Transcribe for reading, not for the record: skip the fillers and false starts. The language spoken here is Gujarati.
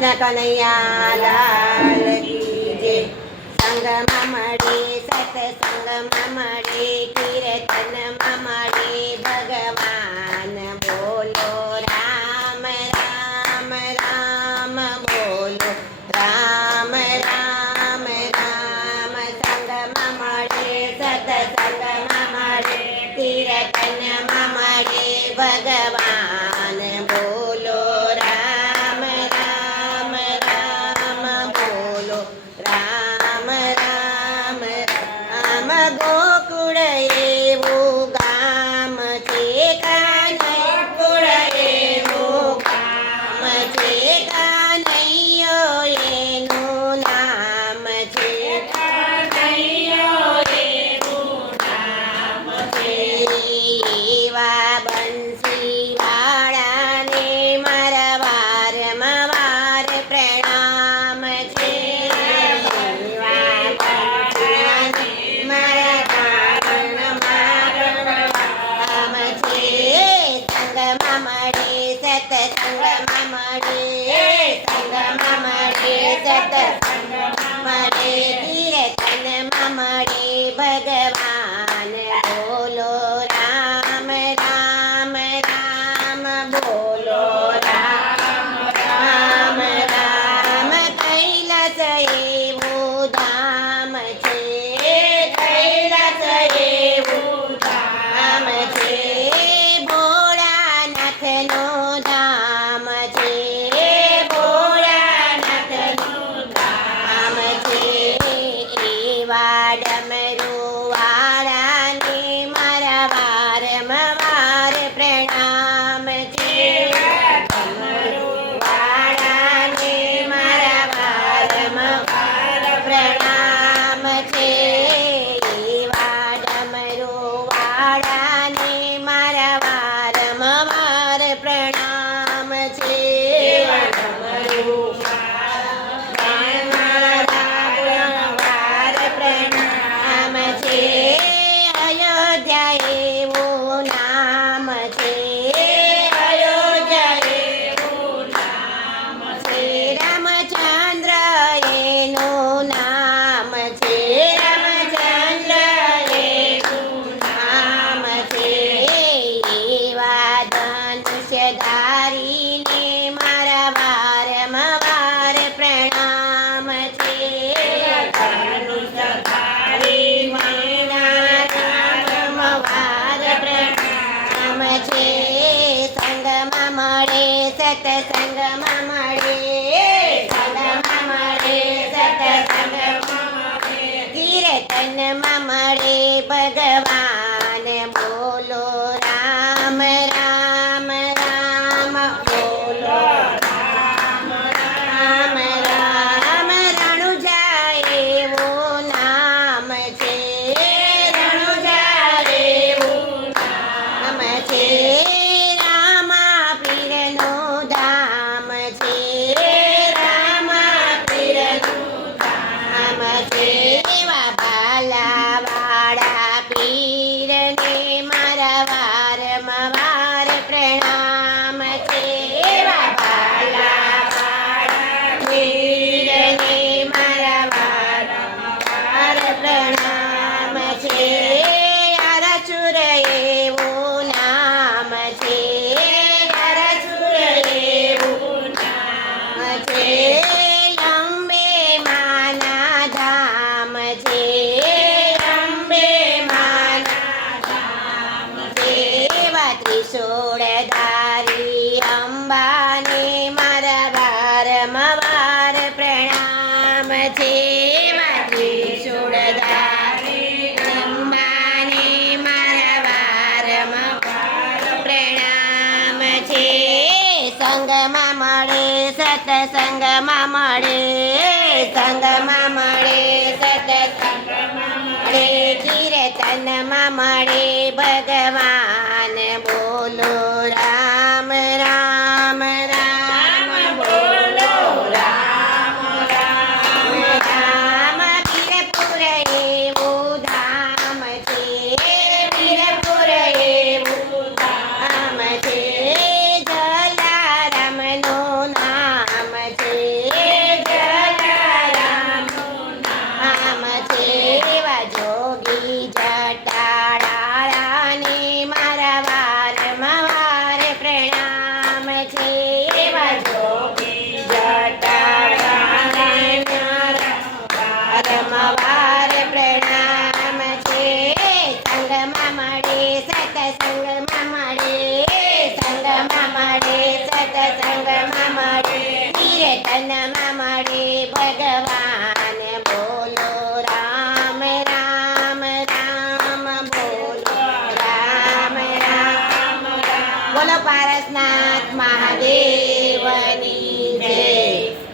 કનૈયા લાલ કી જય. સંગમાં મળી સત્સંગમાં મળી કીર્તનમાં મળી ભગવાન બોલો રામ રામ રામ બોલો રામ રામ રામ. સંગમાં મળી સત્સંગમાં મળી કીર્તનમાં મળી ભગવાન બોલો રામ રામ રામ બોલો રામ રામ રામ. ગોકુળ એવું ગામ છે કાનૈકુળ એવું ગામ છે કાનૈયો એનું નામ છે કાનૈયો એવું નામ છે. એવા બંસી વાળાને મારા વારમાં વાર પ્રણામ છે. એવા બંસીને મારા વારમાં પ્રણામ છે. સંગમાં મળે સત્સંગમાં મળે સંગમાં મળે સત્સંગમાં મળે કીર્તનમાં મળે ભગવાન બોલો રામ રામ રામ બોલો રામ રામ રામ. કૈલાસ એવું ધામ છે કૈલાસ એવું ધામ છે ભોળાનાથનું ધામ છે ભોળાનાથનું ધામ છે. એવા ડમરૂ વાળાને મારા વારમાં વાર પ્રણામ છે. ડમરૂ વાળાને મારા વારમાં વાર પ્રણામ છે. એવા ડમરૂ વાળાને મારા વારમાં વાર પ્રણામ છે. ડમરૂ વાળાને વાર પ્રણામ છે. અયોધ્યા એવું નામ છે અયોધ્યા એવું નામ છે. રામચંદ્ર એનું નામ છે રામચંદ્ર એનું નામ છે. એવા ધનુષ્યધારીને મારા વારમાં વાર પ્રણામ છે. ધનુષ્યધારી મારા વારમાં વાર પ્રણામ છે. સંગમાં મળે સત્સંગમાં મળે સંગમાં મળે સત્સંગમાં મળે કીર્તનમાં મળે ભગવાન બોલો રામ રામ રામ બોલો રામ રામ રામ. રણુજા એવું નામ છે રણુજા એવું નામ છે. રામા પીરનું ધામ છે રામા પીરનું ધામ છે. એવા ભાલાવાળા પીરને મારા વારમાં વાર પ્રણામ છે. એવા ભાલાવાળા પીરને મારા વારમાં વાર પ્રણામ છે. અરસુર એવું નામ છે અરસુર એવું નામ છે. અંબે માના ધામ છે અંબે માના ધામ છે. એવા ત્રિશૂળધારી અંબાને મારા વારમાં વાર પ્રણામ છે. એવા ત્રિશૂળધારી અંબાને મારા વારમાં વાર પ્રણામ છે. સંગમાં મળે સત્સંગમાં મળે સંગમાં મળે સત્સંગમાં મળે કીર્તનમાં મળે ભગવાન